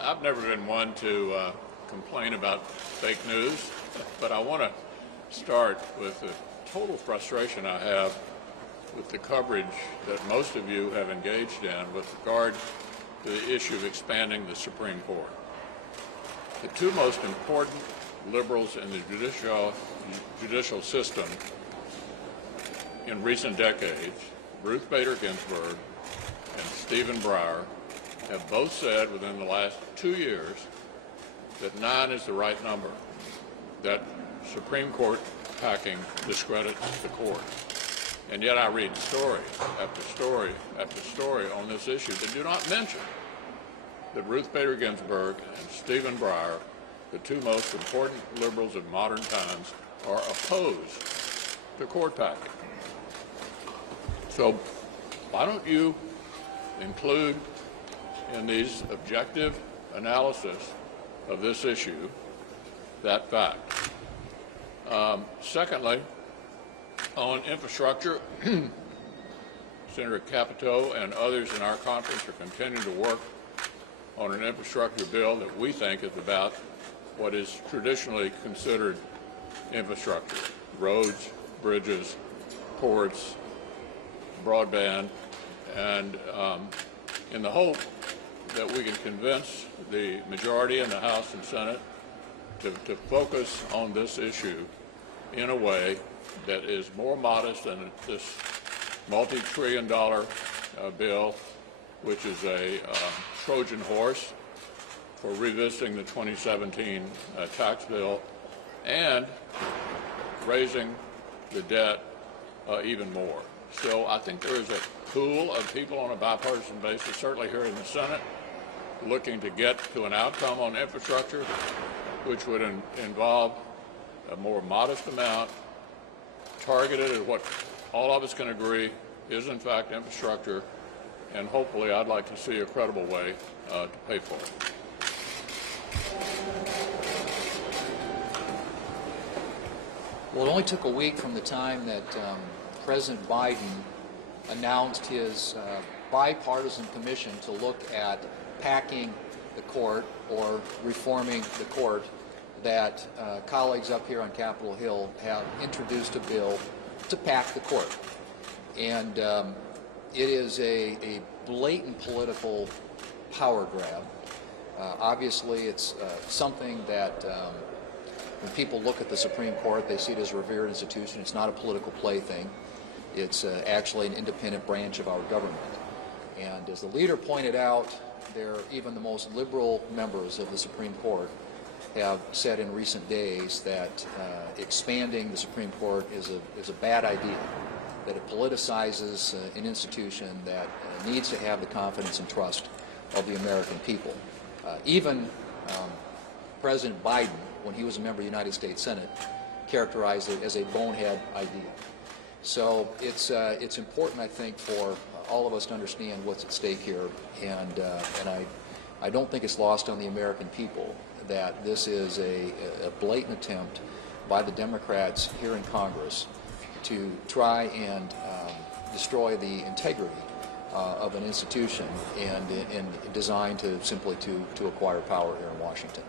I've never been one to complain about fake news, but I want to start with the total frustration I have with the coverage that most of you have engaged in with regard to the issue of expanding the Supreme Court. The two most important liberals in the judicial system in recent decades, Ruth Bader Ginsburg and Stephen Breyer, have both said within the last 2 years that 9 is the right number, that Supreme Court packing discredits the court. And yet I read story after story after story on this issue that do not mention that Ruth Bader Ginsburg and Stephen Breyer, the two most important liberals of modern times, are opposed to court packing. So why don't you include in these objective analysis of this issue that fact? Secondly, on infrastructure, Senator Capito and others in our conference are continuing to work on an infrastructure bill that we think is about what is traditionally considered infrastructure: roads, bridges, ports, broadband, and in the hope that we can convince the majority in the House and Senate to focus on this issue in a way that is more modest than this multi-trillion-dollar bill, which is a Trojan horse for revisiting the 2017 tax bill and raising the debt even more. So I think there is a pool of people on a bipartisan basis, certainly here in the Senate, looking to get to an outcome on infrastructure which would involve a more modest amount, targeted at what all of us can agree is in fact infrastructure, and hopefully I'd like to see a credible way to pay for it. Well, it only took a week from the time that President Biden announced his bipartisan commission to look at packing the court or reforming the court that colleagues up here on Capitol Hill have introduced a bill to pack the court. And it is a blatant political power grab. Obviously, it's something that when people look at the Supreme Court, they see it as a revered institution. It's not a political plaything. It's actually an independent branch of our government. And as the leader pointed out, even the most liberal members of the Supreme Court have said in recent days that expanding the Supreme Court is a bad idea, that it politicizes an institution that needs to have the confidence and trust of the American people. Even President Biden, when he was a member of the United States Senate, characterized it as a bonehead idea. So it's important, I think, for all of us to understand what's at stake here, and I don't think it's lost on the American people that this is a blatant attempt by the Democrats here in Congress to try and destroy the integrity of an institution and designed to simply to acquire power here in Washington.